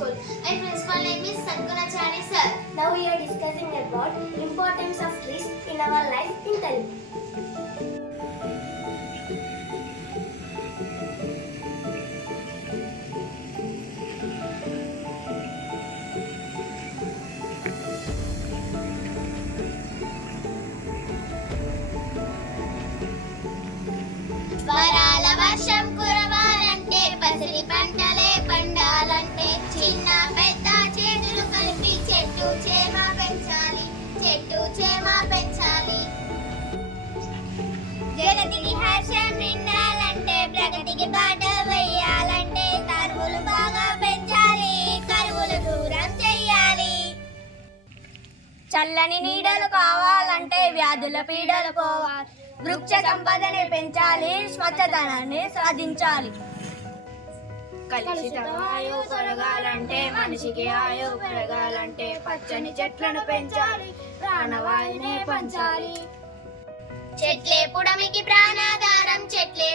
School. My principal name is Sankunachari sir. Now we are discussing about importance of trees in our life in Telugu. వరాల వర్షం కురవాలంటే పసిరి పంటలే పండాలంటే చిన్న పెద్ద చేతులు కలిపి చెట్టు చేమ పెంచాలి, చెట్టు చేమ పెంచాలి. జగతికి హర్షం నిండాలంటే ప్రగతికి బాట వేయాలంటే కరువులు బాగా పెంచాలి, కరువులు దూరం చెయ్యాలి. చల్లని నీడలు కావాలంటే వ్యాధుల పీడలు పోవాలి, వృక్ష సంపదని పెంచాలి, స్వచ్ఛతనాన్ని సాధించాలి. కలుషిత వాయువు తొలగాలంటే మనిషికి ఆయువు పెరగాలంటే పచ్చని చెట్లను పెంచాలి, ప్రాణవాయునే పంచాలి. చెట్లే పుడమికి ప్రాణాధారం, చెట్లే